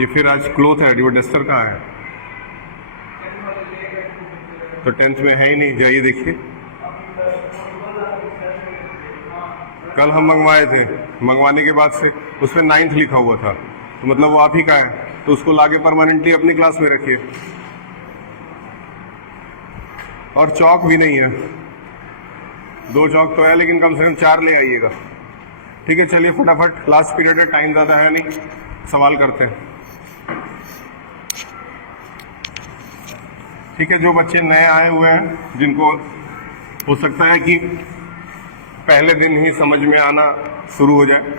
ये फिर आज क्लोथ है, वो डस्टर कहाँ है? तो 10th में है ही नहीं, जाइए देखिए। कल हम मंगवाए थे, मंगवाने के बाद से उस पर 9th लिखा हुआ था, तो मतलब वो आप ही का है, तो उसको लाके परमानेंटली अपनी क्लास में रखिए। और चौक भी नहीं है, 2 चौक तो है लेकिन कम से कम 4 ले आइएगा। ठीक है, चलिए फटाफट, लास्ट पीरियड है, टाइम ज़्यादा है नहीं, सवाल करते हैं। ठीक है, जो बच्चे नए आए हुए हैं, जिनको हो सकता है कि पहले दिन ही समझ में आना शुरू हो जाए।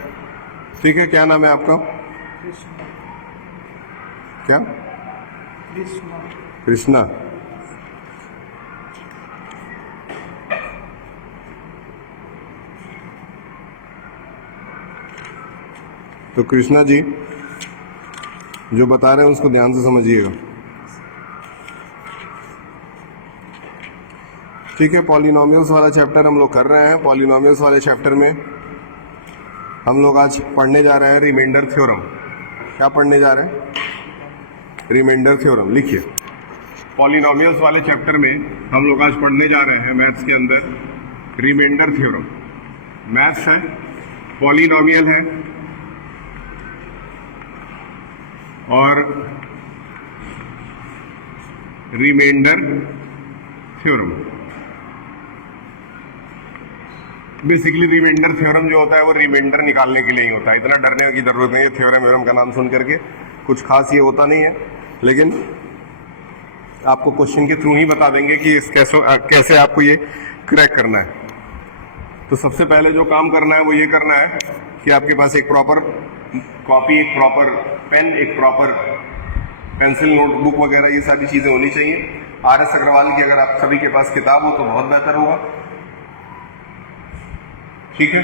ठीक है, क्या नाम है आपका? क्या? कृष्णा। तो कृष्णा जी जो बता रहे हैं उसको ध्यान से समझिएगा। ठीक है, पॉलिनोमियल्स वाला चैप्टर हम लोग कर रहे हैं। पॉलिनोमियल्स वाले चैप्टर में हम लोग आज पढ़ने जा रहे हैं रिमाइंडर थ्योरम। क्या पढ़ने जा रहे हैं? Remainder theorem. लिखिए, पॉलिनोमियल्स वाले चैप्टर में हम लोग आज पढ़ने जा रहे हैं मैथ्स के अंदर रिमाइंडर थ्योरम। मैथ्स है, पॉलिनोमियल है और remainder theorem. Basically remainder theorem जो होता है वो रिमाइंडर निकालने के लिए ही होता है, इतना डरने की जरूरत नहीं है थ्योरम व्योरम का नाम सुन करके, कुछ खास ये होता नहीं है, लेकिन आपको क्वेश्चन के थ्रू ही बता देंगे कि कैसे आपको ये क्रैक करना है। तो सबसे पहले जो काम करना है वो ये करना है कि आपके पास एक प्रॉपर कॉपी, एक प्रॉपर पेन, एक प्रॉपर पेंसिल, नोटबुक वगैरह ये सारी चीजें होनी चाहिए। RS अग्रवाल की अगर आप सभी के पास किताब हो तो बहुत बेहतर होगा। ठीक है,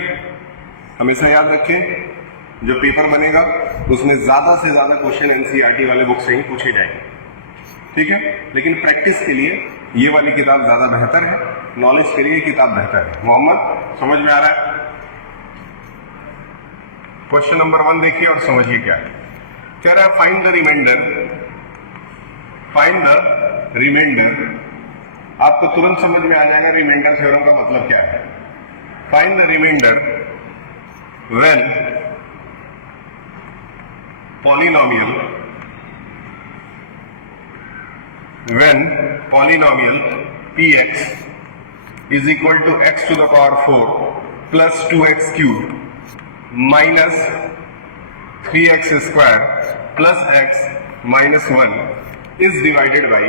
हमेशा याद रखें जो पेपर बनेगा उसमें ज्यादा से ज्यादा क्वेश्चन NCERT वाले बुक से ही पूछे जाएंगे। ठीक है, लेकिन प्रैक्टिस के लिए ये वाली किताब ज्यादा बेहतर है, नॉलेज के लिए किताब बेहतर है। मोहम्मद, समझ में आ रहा है? क्वेश्चन नंबर 1 देखिए और समझिए क्या है। कह रहा है find the remainder. Find the remainder, आपको तुरंत समझ में आ जाएगा रिमाइंडर थ्योरम का मतलब क्या है। Find the remainder when polynomial px is equal to x to the power 4 plus 2x cube minus 3x square plus x minus 1 is divided by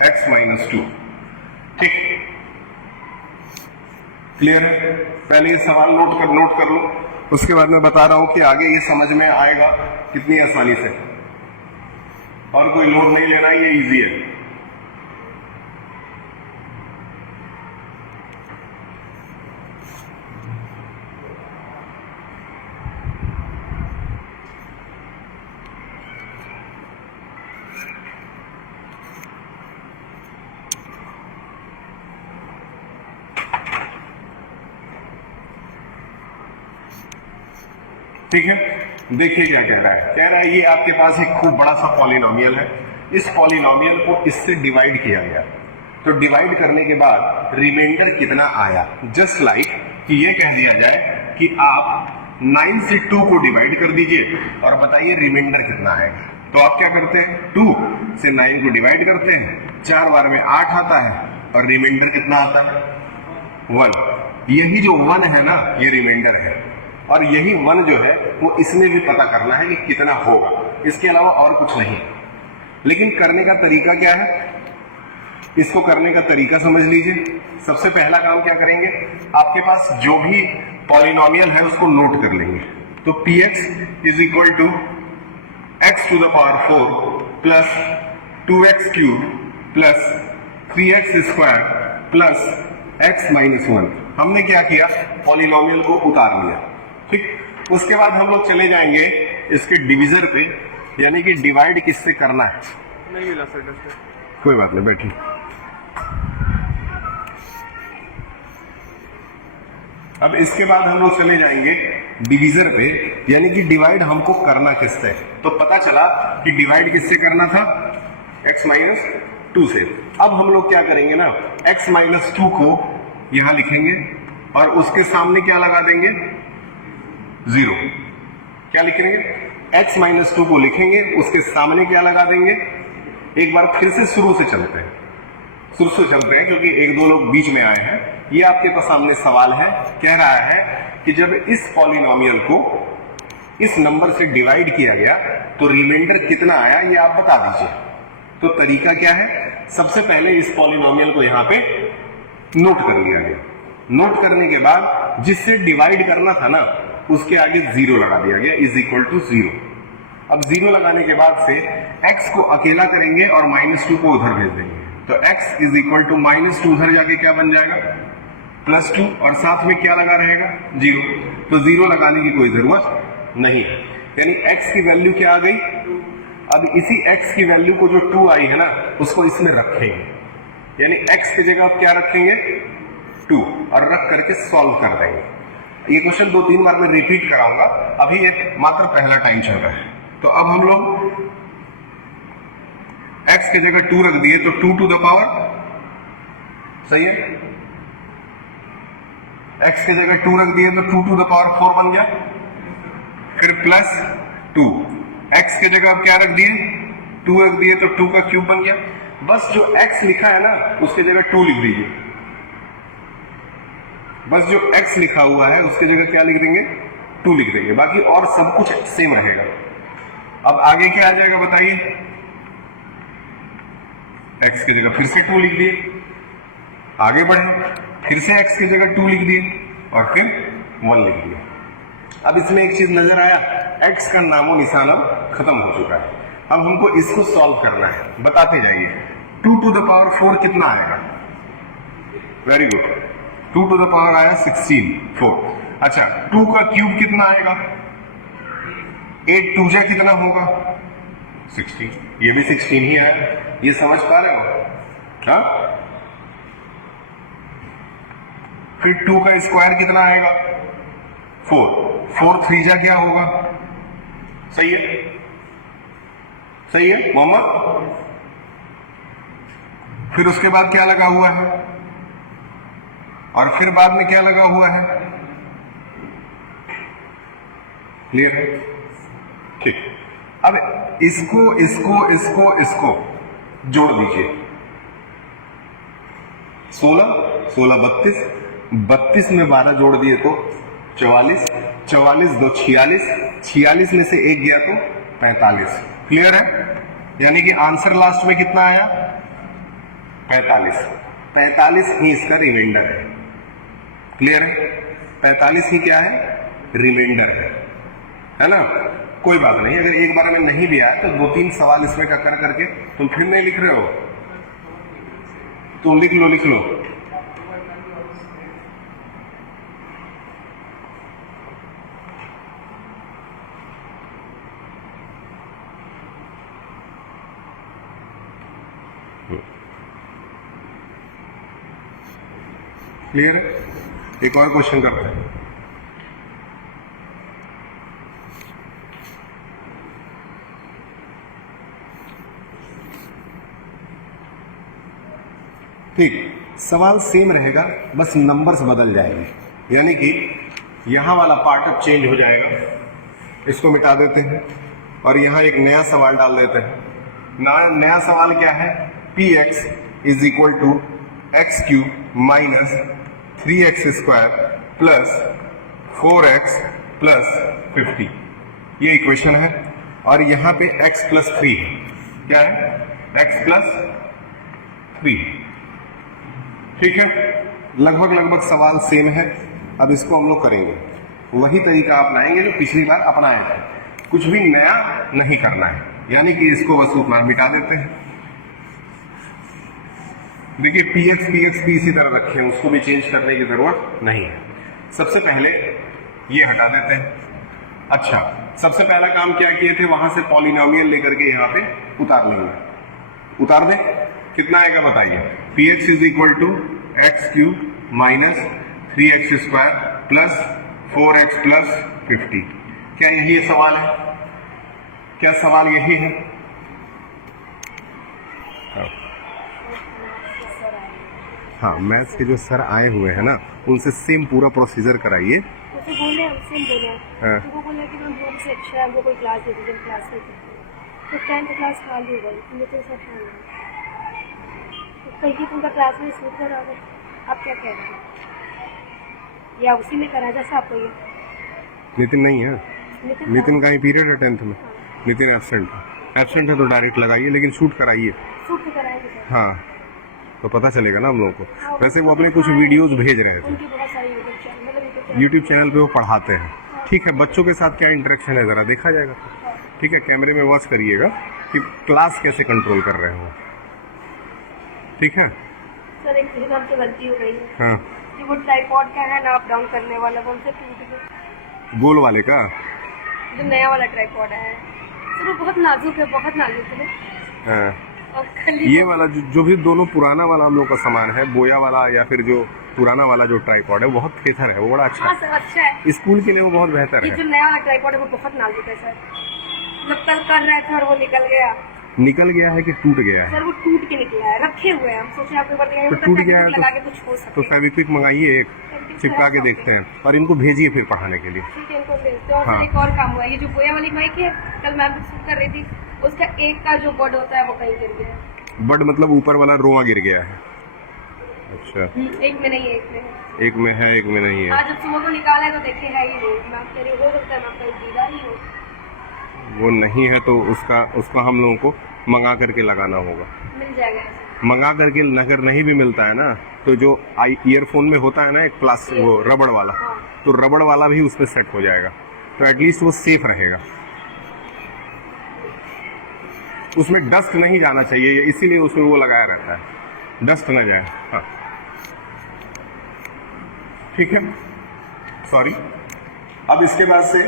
x minus 2। ठीक, क्लियर है? पहले ये सवाल नोट कर लो, उसके बाद मैं बता रहा हूं कि आगे ये समझ में आएगा कितनी आसानी से, और कोई लोड नहीं लेना, ये इजी है। ठीक है, देखिए क्या कह रहा है। कह रहा है ये आपके पास एक खूब बड़ा सा पॉलिनोमियल है, इस पॉलिनोमियल को इससे डिवाइड किया गया, तो डिवाइड करने के बाद रिमाइंडर कितना आया। जस्ट लाइक कि ये कह दिया जाए कि आप 9 से 2 को डिवाइड कर दीजिए और बताइए रिमाइंडर कितना आएगा। तो आप क्या करते हैं, 2 से 9 को डिवाइड करते हैं, 4 बार में 8 आता है और रिमाइंडर कितना आता है, 1। यही जो 1 है ना, ये रिमाइंडर है, और यही 1 जो है वो इसमें भी पता करना है कि कितना होगा, इसके अलावा और कुछ नहीं। लेकिन करने का तरीका क्या है, इसको करने का तरीका समझ लीजिए। सबसे पहला काम क्या करेंगे, आपके पास जो भी पॉलिनोमियल है उसको नोट कर लेंगे। तो px is equal to x to the power 4 plus 2x cube plus 3x square plus x minus 1। हमने क्या किया, पॉलिनोमियल को उतार लिया। ठीक, उसके बाद हम लोग चले जाएंगे इसके डिविजर पे, यानी कि डिवाइड किससे करना है। नहीं मिला सर, कोई बात नहीं, बैठिए। अब इसके बाद हम लोग चले जाएंगे डिवीजर पे, यानी कि डिवाइड हमको करना किससे। तो पता चला कि डिवाइड किससे करना था, x माइनस 2 से। अब हम लोग क्या करेंगे ना, x माइनस 2 को यहां लिखेंगे और उसके सामने क्या लगा देंगे, 0। क्या लिखेंगे, x माइनस 2 को लिखेंगे, उसके सामने क्या लगा देंगे। एक बार फिर से शुरू से चलते हैं, क्योंकि एक दो लोग बीच में आए हैं। ये आपके पास सामने सवाल है, कह रहा है कि जब इस पॉलिनोमियल को इस नंबर से डिवाइड किया गया तो रिमाइंडर कितना आया, ये आप बता दीजिए। तो तरीका क्या है, सबसे पहले इस पॉलिनोमियल को यहां पे नोट कर लिया गया। नोट करने के बाद जिससे डिवाइड करना था ना, उसके आगे 0 लगा दिया गया, इज इक्वल टू 0। अब 0 लगाने के बाद से x को अकेला करेंगे और -2 को उधर भेज देंगे। तो x इज इक्वल टू -2 उधर जाके क्या बन जाएगा, +2, और साथ में क्या लगा रहेगा, 0। तो 0 लगाने की कोई जरूरत नहीं है, यानी x की वैल्यू क्या आ गई। अब इसी x की वैल्यू को जो 2 आई है ना, उसको इसमें रखेंगे, यानी x की जगह आप क्या रखेंगे, 2, और रख करके सॉल्व कर देंगे। ये क्वेश्चन 2-3 बार मैं रिपीट कराऊंगा, अभी एक मात्र पहला टाइम चल रहा है। तो अब हम लोग x की जगह 2 रख दिए, तो 2 टू द पावर, सही है, x की जगह 2 रख दिए तो 2 टू द पावर 4 बन गया, फिर +2। x की जगह अब क्या रख दिए, 2 रख दिए तो 2 का क्यूब बन गया। बस जो x लिखा है ना, उसकी जगह 2 लिख दीजिए। बस जो x लिखा हुआ है उसकी जगह क्या लिख देंगे, 2 लिख देंगे, बाकी और सब कुछ सेम रहेगा। अब आगे क्या आ जाएगा बताइए, x की जगह फिर से 2 लिख दिए, आगे बढ़े, फिर से x की जगह 2 लिख दिए और फिर 1 लिख दिया। अब इसमें एक चीज नजर आया, x का नामो निशान अब खत्म हो चुका है। अब हमको इसको सॉल्व करना है, बताते जाइए। 2 टू द पावर 4 कितना आएगा, very good, 2 to the power आया 16, 4। अच्छा, 2 का क्यूब कितना आएगा, 8 2 जा कितना होगा, 16, ये भी 16 ही आया। ये समझ पा रहे हो, क्या। फिर 2 का स्क्वायर कितना आएगा, 4 3 जा क्या होगा, सही है, सही है मोहम्मद। फिर उसके बाद क्या लगा हुआ है, और फिर बाद में क्या लगा हुआ है, क्लियर है, ठीक। अब इसको इसको इसको इसको जोड़ दीजिए, 16 32, 32 में 12 जोड़ दिए तो 44, 44 2 46, 46 में से 1 गया तो 45। क्लियर है, यानी कि आंसर लास्ट में कितना आया, 45। 45 ही इसका रिमाइंडर है, क्लियर है, 45 ही क्या है, रिमाइंडर है ना। कोई बात नहीं, अगर एक बार में नहीं भी आया तो 2-3 सवाल इसमें का कर करके, तुम फिर नहीं लिख रहे हो, तुम लिख लो क्लियर है। एक और क्वेश्चन करते हैं, ठीक, सवाल सेम रहेगा, बस नंबर्स बदल जाएंगे, यानी कि यहां वाला पार्ट अब चेंज हो जाएगा, इसको मिटा देते हैं और यहां एक नया सवाल डाल देते हैं। नया सवाल क्या है, px is equal to x³ minus 3x square plus 4x plus 50, ये इक्वेशन है। और यहां पे x प्लस 3 है, क्या है, x प्लस 3, ठीक है। लगभग सवाल सेम है। अब इसको हम लोग करेंगे, वही तरीका अपनाएंगे जो पिछली बार अपनाया था, कुछ भी नया नहीं करना है, यानी कि इसको बस उतना मिटा देते हैं। देखिए px भी इसी तरह रखे हैं, उसको भी चेंज करने की जरूरत नहीं है। सबसे पहले ये हटा देते हैं। अच्छा, सबसे पहला काम क्या किए थे, वहां से पॉलिनोमियल लेकर के यहाँ पे उतार लेंगे, उतार दें, कितना आएगा बताइए, px is equal to x³ minus 3x square plus 4x plus 50। क्या यही सवाल है? क्या सवाल यही है? हाँ, मैथ्स के जो सर आए हुए हैं ना, उनसे सेम पूरा प्रोसीजर कराइए। हाँ। तो वो बोला कि हम होम से अच्छा है, वो कोई क्लास दे दीजिए, क्लास में तो 10th क्लास खाली हो गई, मुझे तो सब है तो कहीं उनका क्लास में सूट करा दो। आप क्या कह रहे हैं, या उसी में करा जैसा आपको ये? नितिन नहीं है, नितिन का ही पीरियड है 10th में। नितिन एब्सेंट है तो डायरेक्ट लगाइए, लेकिन शूट कराइए। सूट कराएंगे हाँ, तो पता चलेगा ना हम लोगों को। वैसे वो अपने कुछ वीडियोस भेज रहे थे उनकी बहुत सारी यूट्यूब चैनल पे, वो पढ़ाते हैं। ठीक है, बच्चों के साथ क्या इंटरेक्शन है ज़रा देखा जाएगा। ठीक है, कैमरे में वॉच करिएगा कि क्लास कैसे कंट्रोल कर रहे हो। ठीक है सर, एक एकदम से गलती हो गई है। हाँ, कि वो ट्राइपॉड का है ना अप डाउन करने वाला, वो हमसे टूट गया। गोल वाले का जो नया वाला ट्राइपॉड है सर, वो बहुत नाजुक है, बहुत नाजुक है। हाँ। और ये वाला जो भी दोनों पुराना वाला हम लोग का सामान है, बोया वाला या फिर जो पुराना वाला जो ट्राइपॉड है, वो बहुत बेहतर है, वो बड़ा अच्छा हाँ सर, अच्छा है। स्कूल के लिए वो बहुत बेहतर ये है। जो नया वाला ट्राइपॉड है वो बहुत नाजुक है सर। जब तक कर रहे थे और वो निकल गया है कि टूट गया है? सर, वो टूट के निकला है, रखे हुए हैं। हम सोचे आपको बताएंगे तो टूट गया है लगा के कुछ हो सकता तो है। फेविक्विक मंगाइए, एक चिपका के देखते हैं, और इनको भेजिए फिर पढ़ाने के लिए। ठीक है, इनको भेजते हैं। और हाँ। सर एक और काम हुआ है, ये जो बोया वाली माइक है, कल मैम शूट कर रही थी, उसका एक का जो बड होता है वो कहीं गिर गया है। बड मतलब ऊपर वाला रोआ गिर गया है? अच्छा, एक में नहीं है, एक में है। एक में है, एक में नहीं है। हाँ, जब सुबह को निकाला है तो देखे है ही नहीं। मैम कह रही हो सकता है मैम कहीं गिरा ही हो। वो नहीं है तो उसका हम लोगों को मंगा करके लगाना होगा। मिल जाएगा ऐसे। मंगा करके अगर नहीं भी मिलता है ना, तो जो ईयरफोन में होता है ना एक प्लास्टिक, वो रबड़ वाला, हाँ। तो रबड़ वाला भी उसमें सेट हो जाएगा, तो एटलीस्ट वो सेफ रहेगा। उसमें डस्ट नहीं जाना चाहिए, इसीलिए उसमें वो लगाया रहता है, डस्ट ना जाए। हाँ, ठीक है, सॉरी। अब इसके बाद से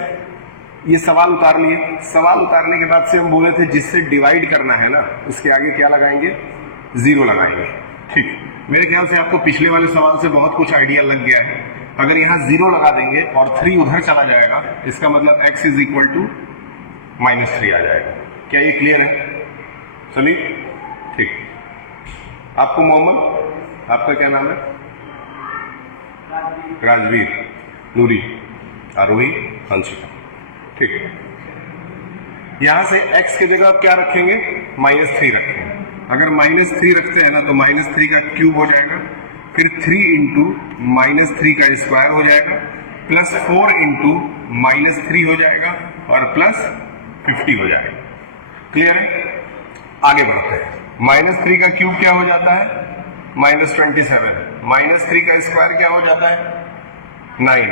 ये सवाल उतार लिए। सवाल उतारने के बाद से हम बोले थे जिससे डिवाइड करना है ना, उसके आगे क्या लगाएंगे? 0 लगाएंगे। ठीक, मेरे ख्याल से आपको पिछले वाले सवाल से बहुत कुछ आइडिया लग गया है। अगर यहाँ 0 लगा देंगे और 3 उधर चला जाएगा, इसका मतलब x इज इक्वल टू -3 आ जाएगा। क्या ये क्लियर है? चलिए, ठीक। आपको मोहम्मद, आपका क्या नाम है? राजवीर, नूरी, आरोही, हंसिका। ठीक है, यहां से x की जगह आप क्या रखेंगे? -3 रखेंगे। अगर -3 रखते हैं ना, तो -3 का क्यूब हो जाएगा, फिर 3 इंटू -3 का स्क्वायर हो जाएगा, प्लस 4 इंटू -3 हो जाएगा, और प्लस 50 हो जाएगा। क्लियर है? आगे बढ़ते हैं। -3 का क्यूब क्या हो जाता है? -27। -3 का स्क्वायर क्या हो जाता है? 9।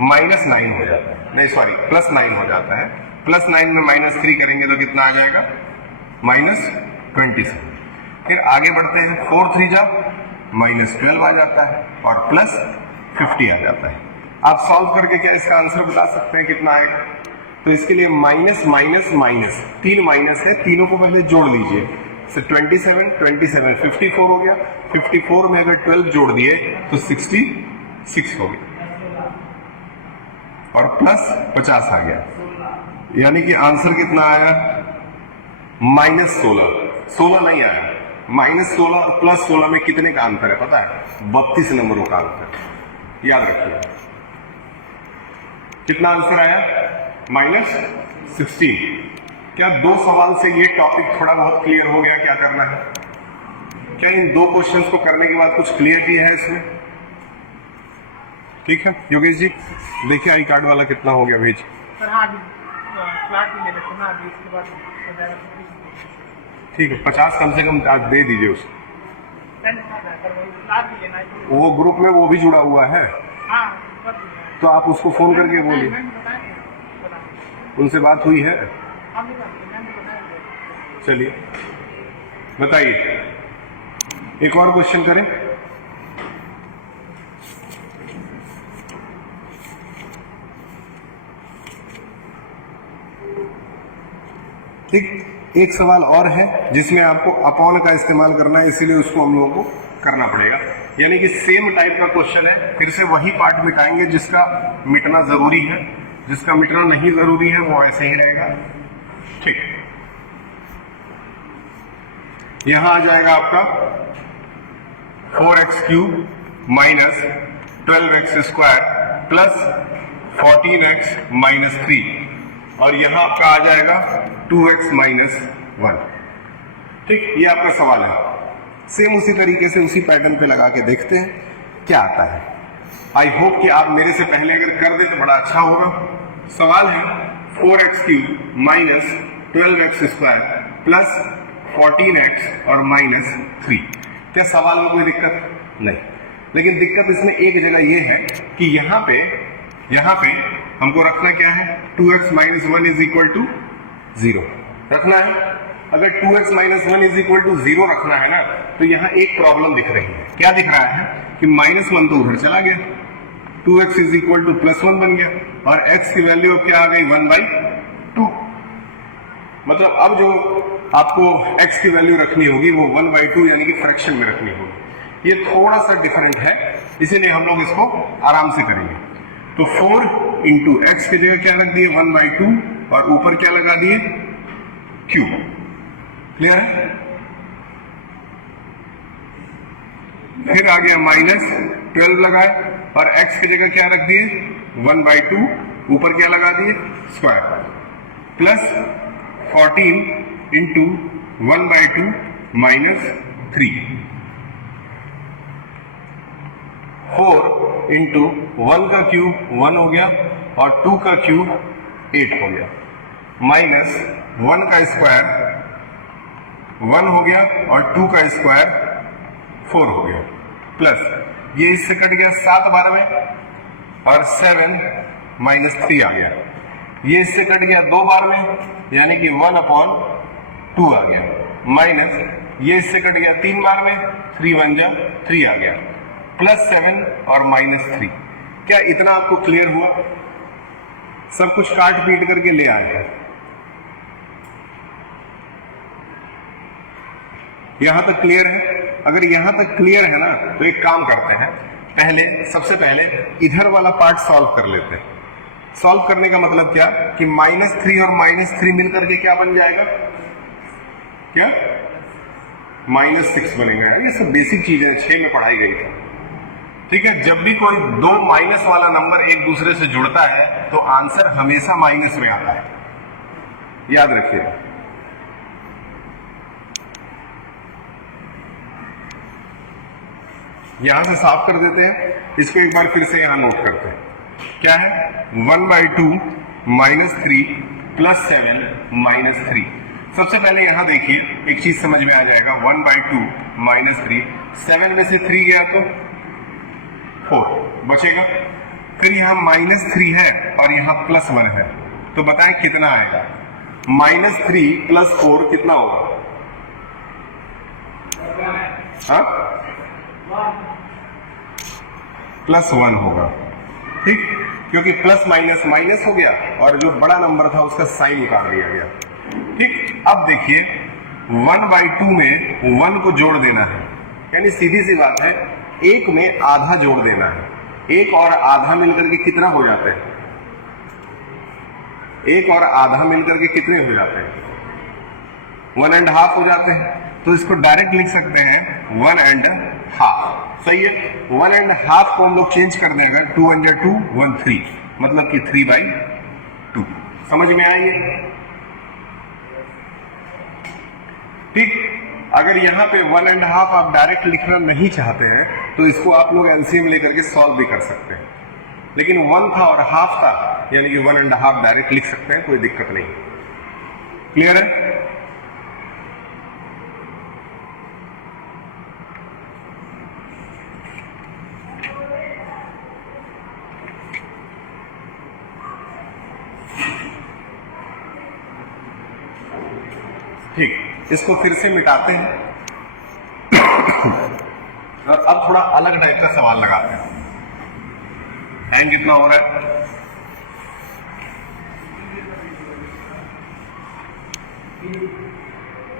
-9 हो जाता है, नहीं सॉरी, +9 हो जाता है। +9 में -3 करेंगे तो कितना आ जाएगा? -27। फिर आगे बढ़ते हैं, 4 3 जा -12 आ जाता है, और +50 आ जाता है। आप सॉल्व करके क्या इसका आंसर बता सकते हैं कितना आएगा? तो इसके लिए माइनस माइनस माइनस, 3 माइनस है, तीनों को पहले जोड़ लीजिए। 27 54 हो गया। 54 में अगर 12 जोड़ दिए तो 66 हो गया, और प्लस 50 आ गया। यानी कि आंसर कितना आया? -16। 16 नहीं आया, -16 और +16 में कितने का अंतर है पता है? 32 नंबरों का अंतर। याद रखिए, कितना आंसर आया? -16। क्या 2 सवाल से ये टॉपिक थोड़ा बहुत क्लियर हो गया? क्या करना है? क्या इन 2 क्वेश्चंस को करने के बाद कुछ क्लियरिटी है इसमें? ठीक है योगेश जी, देखिए आई कार्ड वाला कितना हो गया, भेज। ठीक है, 50 कम से कम आज दे दीजिए उसे। वो ग्रुप में वो भी जुड़ा हुआ है, तो आप उसको फोन करके बोलिए। उनसे बात हुई है? चलिए बताइए, एक और क्वेश्चन करें। ठीक, एक सवाल और है जिसमें आपको अपॉन का इस्तेमाल करना है, इसीलिए उसको हम लोगों को करना पड़ेगा। यानी कि सेम टाइप का क्वेश्चन है, फिर से वही पार्ट मिटाएंगे जिसका मिटना जरूरी है, जिसका मिटना नहीं जरूरी है वो ऐसे ही रहेगा। ठीक, यहां आ जाएगा आपका 4x³ minus 12x² plus 14x minus 3 और यहां आपका आ जाएगा 2x माइनस 1। ठीक, ये आपका सवाल है। सेम उसी तरीके से उसी पैटर्न पे लगा के देखते हैं क्या आता है। आई होप कि आप मेरे से पहले अगर कर दे तो बड़ा अच्छा होगा। सवाल है 4x³ minus 12x² plus 14x और माइनस 3। क्या सवाल में कोई दिक्कत? नहीं, लेकिन दिक्कत इसमें एक जगह ये है कि यहाँ पे हमको रखना क्या है, 2x minus 1 is equal to 0 रखना है। अगर 2x minus 1 is equal to 0 रखना है ना, तो यहाँ एक प्रॉब्लम दिख रही है। क्या दिख रहा है कि -1 तो उधर चला गया, 2x इज इक्वल टू +1 बन गया और x की वैल्यू क्या आ गई 1/2। मतलब अब जो आपको x की वैल्यू रखनी होगी वो 1/2 यानी कि फ्रैक्शन में रखनी होगी। ये थोड़ा सा डिफरेंट है, इसीलिए हम लोग इसको आराम से करेंगे। तो 4 इंटू एक्स की जगह क्या रख दिए 1/2 और ऊपर क्या लगा दिए क्यूब। क्लियर है? फिर आ गया -12 लगाए और x की जगह क्या रख दिए 1/2, ऊपर क्या लगा दिए square, plus 14 into 1/2 minus 3। 4 into 1 का क्यूब 1 हो गया और 2 का क्यूब 8 हो गया, माइनस 1 का स्क्वायर 1 हो गया और 2 का स्क्वायर 4 हो गया, प्लस ये इससे कट गया 7 बार में और 7 माइनस 3 आ गया। ये इससे कट गया 2 बार में यानी कि 1/2 आ गया, माइनस ये इससे कट गया 3 बार में 3 1 जा 3 आ गया, प्लस 7 और माइनस 3। क्या इतना आपको क्लियर हुआ? सब कुछ काट पीट करके ले आए हैं। यहां तक क्लियर है? अगर यहां तक क्लियर है ना, तो एक काम करते हैं, सबसे पहले इधर वाला पार्ट सॉल्व कर लेते हैं। सॉल्व करने का मतलब क्या कि -3 और -3 मिलकर के क्या बन जाएगा, क्या -6 बनेगा। ये सब बेसिक चीजें 6 में पढ़ाई गई थी। ठीक है, जब भी कोई दो माइनस वाला नंबर एक दूसरे से जुड़ता है तो आंसर हमेशा माइनस में आता है, याद रखिए। यहां से साफ कर देते हैं, इसको एक बार फिर से यहां नोट करते हैं। क्या है 1/2 -3 प्लस 7 -3। सबसे पहले यहां देखिए एक चीज समझ में आ जाएगा, 1/2 -3, 7 में से 3 गया तो 4 बचेगा। फिर यहाँ -3 है और यहाँ +1 है, तो बताएं कितना आएगा। -3 + 4 कितना होगा? हाँ, +1 होगा। ठीक, क्योंकि प्लस माइनस माइनस हो गया और जो बड़ा नंबर था उसका साइन उतार दिया गया। ठीक, अब देखिए 1/2 में 1 को जोड़ देना है, यानी सीधी सी बात है, 1 में आधा जोड़ देना है। 1 और आधा मिलकर के कितना हो जाते हैं? 1 और आधा मिलकर के कितने हो जाते हैं? 1.5 हो जाते हैं। तो इसको डायरेक्ट लिख सकते हैं 1.5। सही है, 1.5 को हम लोग चेंज कर देंगे 2 × 2 13, मतलब कि 3/2। समझ में आइए? ठीक, अगर यहाँ पे 1.5 आप डायरेक्ट लिखना नहीं चाहते हैं तो इसको आप लोग एलसीएम लेकर के सॉल्व भी कर सकते हैं, लेकिन 1 था और हाफ था यानी कि 1.5 डायरेक्ट लिख सकते हैं, कोई दिक्कत नहीं। क्लियर है? ठीक, इसको फिर से मिटाते हैं और अब थोड़ा अलग टाइप का सवाल लगाते हैं। हैंग कितना हो रहा है?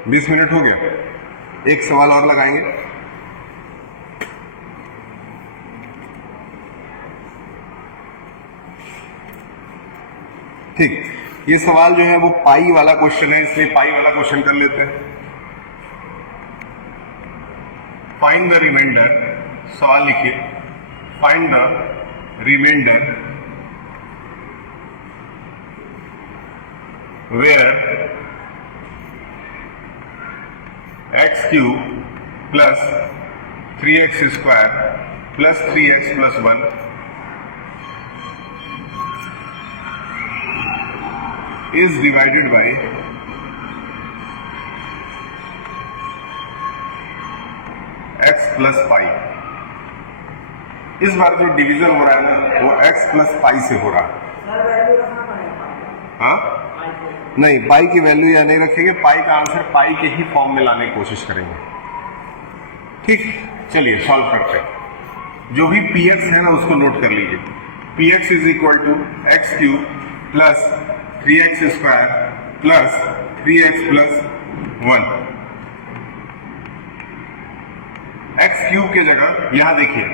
20 मिनट हो गया, एक सवाल और लगाएंगे। ठीक, ये सवाल जो है वो पाई वाला क्वेश्चन है, इसलिए पाई वाला क्वेश्चन कर लेते हैं। फाइंड द रिमाइंडर, सवाल लिखिए, find the remainder where x cube plus 3x square plus 3x plus 1 is divided by x plus pi. इस बार जो डिवीजन हो रहा है ना वो x प्लस पाई से हो रहा है। हाँ नहीं, पाई की वैल्यू या नहीं रखेंगे, पाई का आंसर पाई के ही फॉर्म में लाने की कोशिश करेंगे। ठीक, चलिए सॉल्व करते हैं। जो भी px है ना उसको नोट कर लीजिए। px is equal to x cube plus 3x square plus 3x plus 1। X cube की जगह यहां देखिए,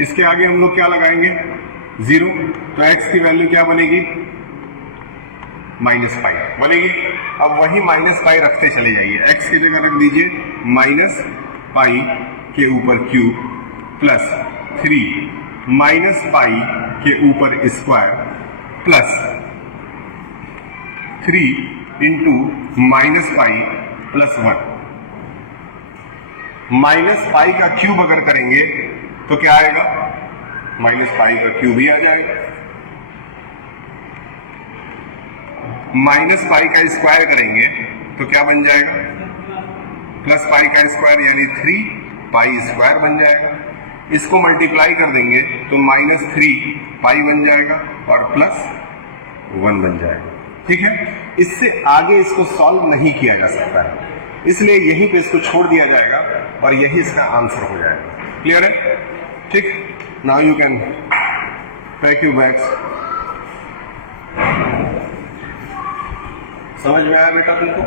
इसके आगे हम लोग क्या लगाएंगे, 0, तो x की वैल्यू क्या बनेगी, माइनस पाई बनेगी। अब वही माइनस पाई रखते चले जाइए, x की जगह रख दीजिए माइनस पाई के ऊपर क्यूब प्लस 3 माइनस पाई के ऊपर square plus 3 into minus pi plus 1। Minus pi का क्यूब अगर करेंगे तो क्या आएगा, माइनस पाई का क्यूब ही आ जाएगा। माइनस पाई का स्क्वायर करेंगे तो क्या बन जाएगा, प्लस पाई का स्क्वायर यानी 3 पाई स्क्वायर बन जाएगा। इसको मल्टीप्लाई कर देंगे तो माइनस 3 पाई बन जाएगा और प्लस 1 बन जाएगा। ठीक है, इससे आगे इसको सॉल्व नहीं किया जा सकता है, इसलिए यहीं पे इसको छोड़ दिया जाएगा और यही इसका आंसर हो जाएगा। क्लियर है? ठीक, now you can pack your bags. समझ में आया बेटा तुमको?